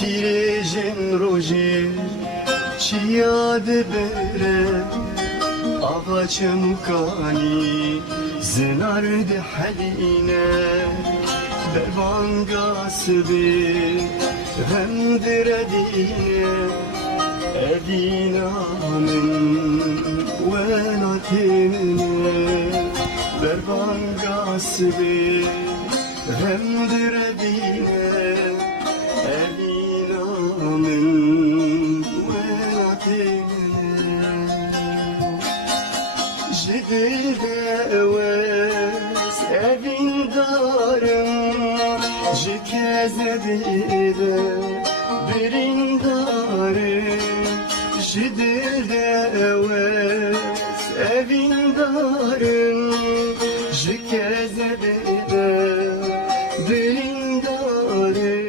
تیرێژن ڕۆژێ چیا دەبەرە ئاغا چەموکانی زنار دەحەلینە بەربانگا سبێ هەم درەدینە ئەدینا من وەناتێ منە بەربانگا سبێ هەم درەدینە ئەدینا من وەناتێ منە ji dil de ewes evin darım ji keze de birin darım ji dil de ewes evin darım